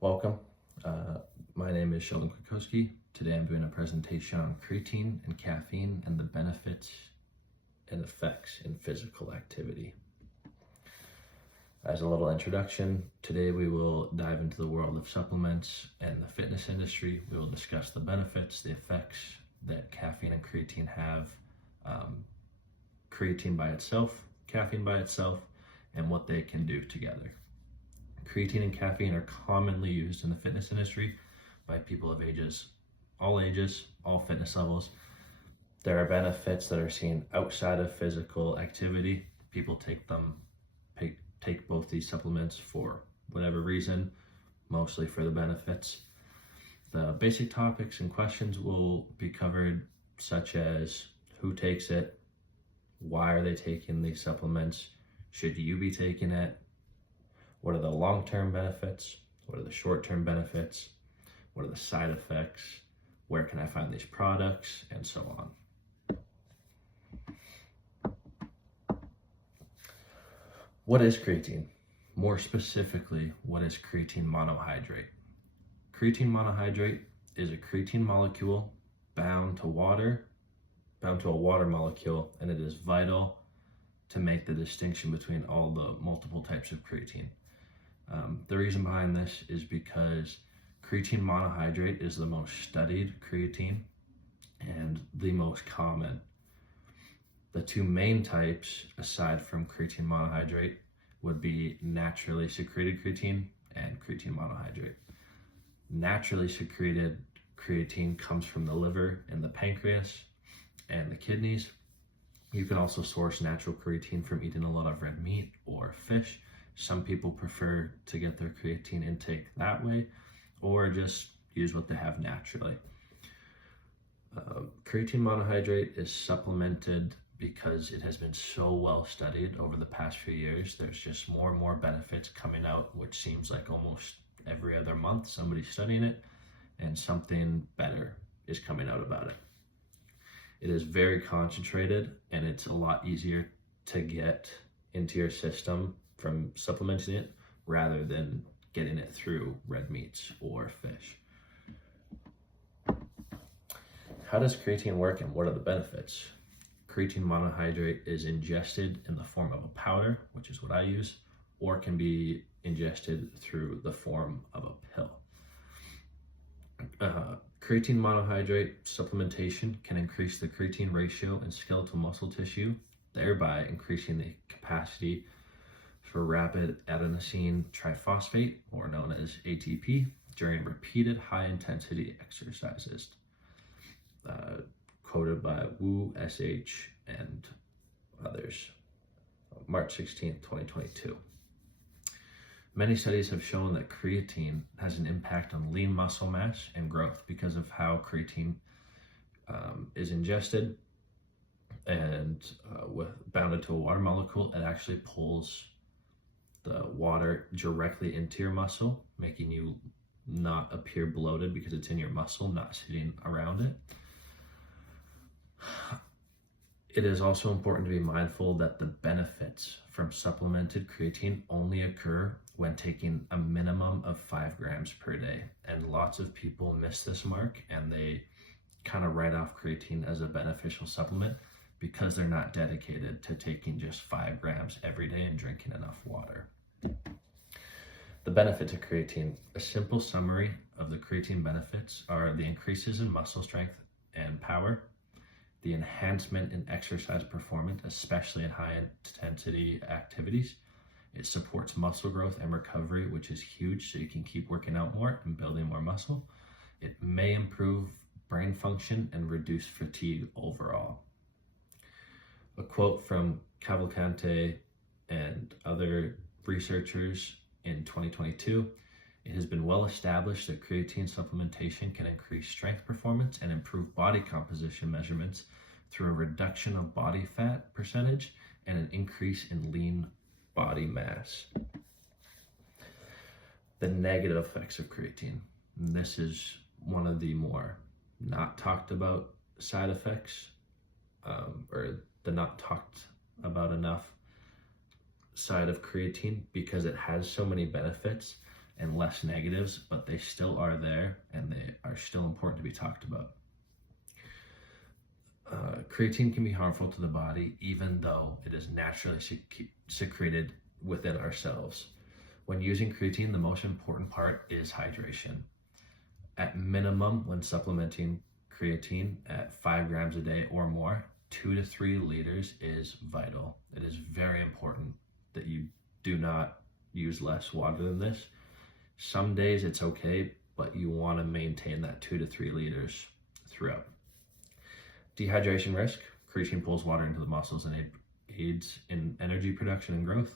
Welcome. My name is Sheldon Kwiatkowski. Today I'm doing a presentation on creatine and caffeine and the benefits and effects in physical activity. As a little introduction, today we will dive into the world of supplements and the fitness industry. We will discuss the benefits, the effects that caffeine and creatine have, creatine by itself, caffeine by itself, and what they can do together. Creatine and caffeine are commonly used in the fitness industry by people of all ages, all fitness levels. There are benefits that are seen outside of physical activity. People take both these supplements for whatever reason, mostly for the benefits. The basic topics and questions will be covered, such as who takes it, why are they taking these supplements, should you be taking it, what are the long-term benefits, what are the short-term benefits, what are the side effects, where can I find these products, and so on. What is creatine? More specifically, what is creatine monohydrate? Creatine monohydrate is a creatine molecule bound to a water molecule, and it is vital to make the distinction between all the multiple types of creatine. The reason behind this is because creatine monohydrate is the most studied creatine and the most common. The two main types, aside from creatine monohydrate, would be naturally secreted creatine and creatine monohydrate. Naturally secreted creatine comes from the liver and the pancreas and the kidneys. You can also source natural creatine from eating a lot of red meat or fish. Some people prefer to get their creatine intake that way, or just use what they have naturally. Creatine monohydrate is supplemented because it has been so well studied over the past few years. There's just more and more benefits coming out, which seems like almost every other month somebody's studying it and something better is coming out about it. It is very concentrated and it's a lot easier to get into your system from supplementing it rather than getting it through red meats or fish. How does creatine work and what are the benefits? Creatine monohydrate is ingested in the form of a powder, which is what I use, or can be ingested through the form of a pill. Creatine monohydrate supplementation can increase the creatine ratio in skeletal muscle tissue, thereby increasing the capacity for rapid adenosine triphosphate, or known as ATP, during repeated high-intensity exercises. Quoted by Wu, SH, and others, March 16, 2022. Many studies have shown that creatine has an impact on lean muscle mass and growth because of how creatine is ingested and bounded to a water molecule. It actually pulls the water directly into your muscle, making you not appear bloated because it's in your muscle, not sitting around it. It is also important to be mindful that the benefits from supplemented creatine only occur when taking a minimum of 5 grams per day. And lots of people miss this mark and they kind of write off creatine as a beneficial supplement because they're not dedicated to taking just 5 grams every day and drinking enough water. The benefits of creatine. A simple summary of the creatine benefits are the increases in muscle strength and power, the enhancement in exercise performance, especially in high intensity activities. It supports muscle growth and recovery, which is huge, so you can keep working out more and building more muscle. It may improve brain function and reduce fatigue overall. A quote from Cavalcante and other researchers in 2022, it has been well established that creatine supplementation can increase strength performance and improve body composition measurements through a reduction of body fat percentage and an increase in lean body mass. The negative effects of creatine. This is one of the more not talked about side effects, or the not talked about enough side of creatine, because it has so many benefits and less negatives, but they still are there and they are still important to be talked about. Creatine can be harmful to the body even though it is naturally secreted within ourselves. When using creatine, the most important part is hydration. At minimum, when supplementing creatine at 5 grams a day or more, 2 to 3 liters is vital. It is very important that you do not use less water than this. Some days it's okay, but you want to maintain that 2 to 3 liters throughout. Dehydration risk. Creatine pulls water into the muscles and aids in energy production and growth.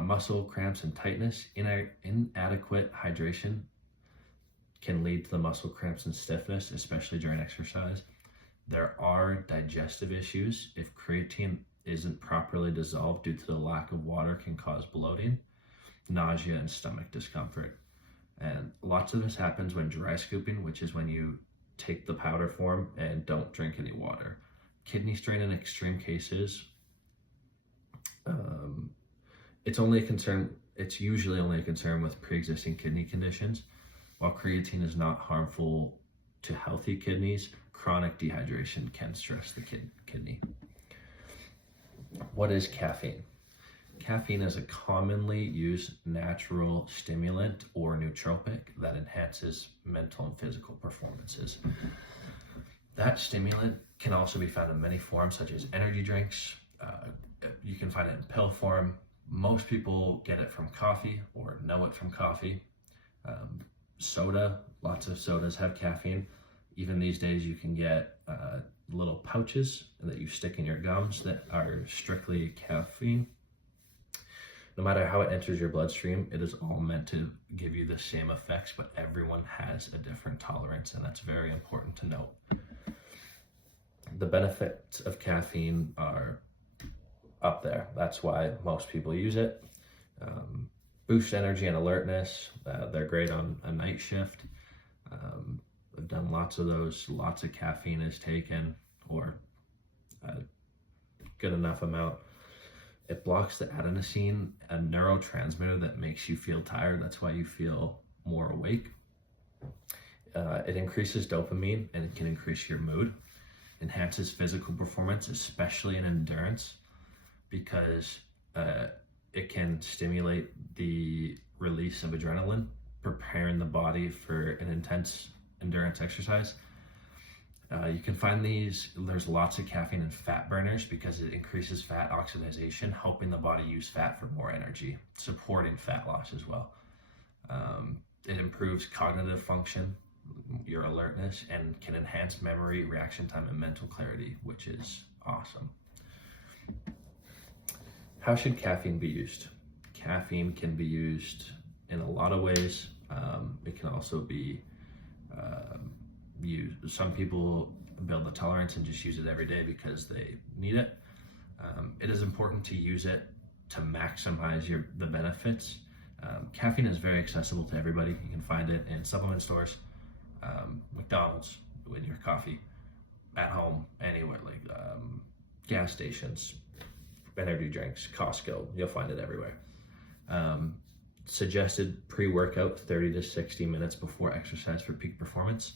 Muscle cramps and tightness. Inadequate hydration can lead to the muscle cramps and stiffness, especially during exercise. There are digestive issues. If creatine isn't properly dissolved due to the lack of water, can cause bloating, nausea, and stomach discomfort. And lots of this happens when dry scooping, which is when you take the powder form and don't drink any water. Kidney strain in extreme cases, it's usually only a concern with pre-existing kidney conditions. While creatine is not harmful to healthy kidneys, chronic dehydration can stress the kidney. What is caffeine? Caffeine is a commonly used natural stimulant or nootropic that enhances mental and physical performances. That stimulant can also be found in many forms, such as energy drinks. You can find it in pill form. Most people get it from coffee or know it from coffee. Soda, lots of sodas have caffeine. Even these days you can get little pouches that you stick in your gums that are strictly caffeine. No matter how it enters your bloodstream, it is all meant to give you the same effects, but everyone has a different tolerance, and that's very important to note. The benefits of caffeine are up there. That's why most people use it. Boost energy and alertness. They're great on a night shift. I've done lots of those. Lots of caffeine is taken, or a good enough amount. It blocks the adenosine, a neurotransmitter that makes you feel tired. That's why you feel more awake. It increases dopamine and it can increase your mood. Enhances physical performance, especially in endurance, because it can stimulate the release of adrenaline, preparing the body for an intense endurance exercise. You can find there's lots of caffeine in fat burners because it increases fat oxidation, helping the body use fat for more energy, supporting fat loss as well. It improves cognitive function, your alertness, and can enhance memory, reaction time, and mental clarity, which is awesome. How should caffeine be used? Caffeine can be used in a lot of ways. It can also be some people build a tolerance and just use it every day because they need it. It is important to use it to maximize the benefits. Caffeine is very accessible to everybody. You can find it in supplement stores, McDonald's, in your coffee, at home, anywhere, like gas stations, energy drinks, Costco. You'll find it everywhere. Suggested pre-workout 30 to 60 minutes before exercise for peak performance.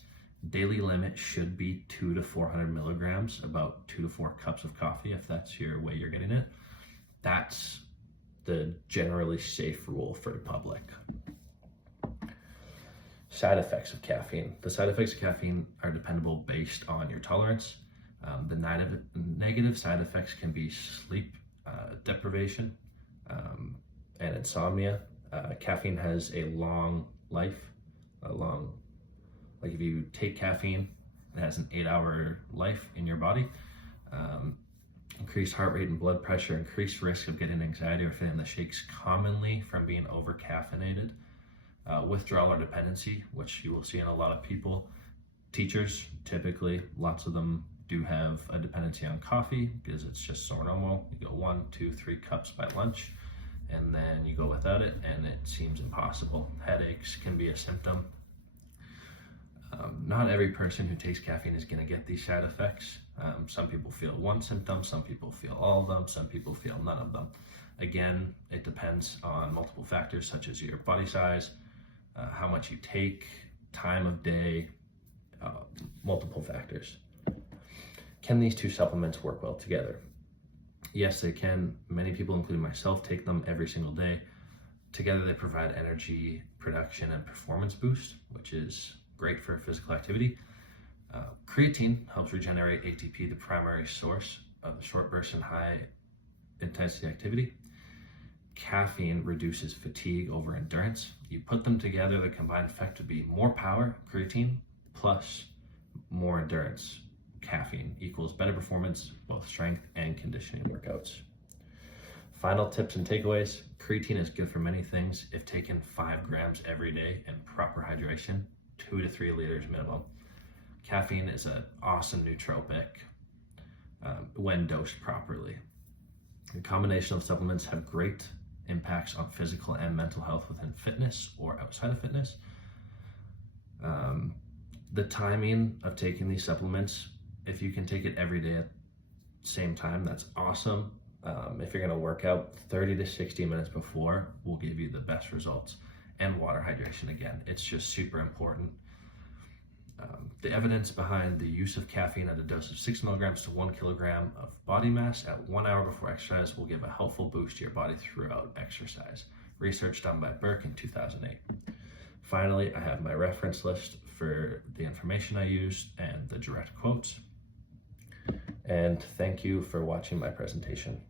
Daily limit should be 200 to 400 milligrams, about 2 to 4 cups of coffee if that's your way you're getting it. That's the generally safe rule for the public. Side effects of caffeine. The side effects of caffeine are dependable based on your tolerance. The negative side effects can be sleep deprivation and insomnia. Caffeine has a long life, like if you take caffeine, it has an 8-hour life in your body. Increased heart rate and blood pressure, increased risk of getting anxiety or feeling the shakes, commonly from being over-caffeinated. Withdrawal or dependency, which you will see in a lot of people. Teachers, typically, lots of them do have a dependency on coffee because it's just so normal. You go 1, 2, 3 cups by lunch, and then you go without it, and it seems impossible. Headaches can be a symptom. Not every person who takes caffeine is going to get these side effects. Some people feel one symptom, some people feel all of them, some people feel none of them. Again, it depends on multiple factors such as your body size, how much you take, time of day, multiple factors. Can these two supplements work well together? Yes, they can. Many people, including myself, take them every single day. Together, they provide energy production and performance boost, which is great for physical activity. Creatine helps regenerate ATP, the primary source of short burst and high intensity activity. Caffeine reduces fatigue over endurance. You put them together, the combined effect would be more power, creatine, plus more endurance. Caffeine equals better performance, both strength and conditioning workouts. Final tips and takeaways. Creatine is good for many things if taken 5 grams every day and proper hydration, 2 to 3 liters minimum. Caffeine is an awesome nootropic when dosed properly. The combination of supplements have great impacts on physical and mental health within fitness or outside of fitness. The timing of taking these supplements, if you can take it every day at the same time, that's awesome. If you're going to work out, 30 to 60 minutes before will give you the best results. And water hydration, again, it's just super important. The evidence behind the use of caffeine at a dose of 6 milligrams to 1 kilogram of body mass at 1 hour before exercise will give a helpful boost to your body throughout exercise. Research done by Burke in 2008. Finally, I have my reference list for the information I used and the direct quotes. And thank you for watching my presentation.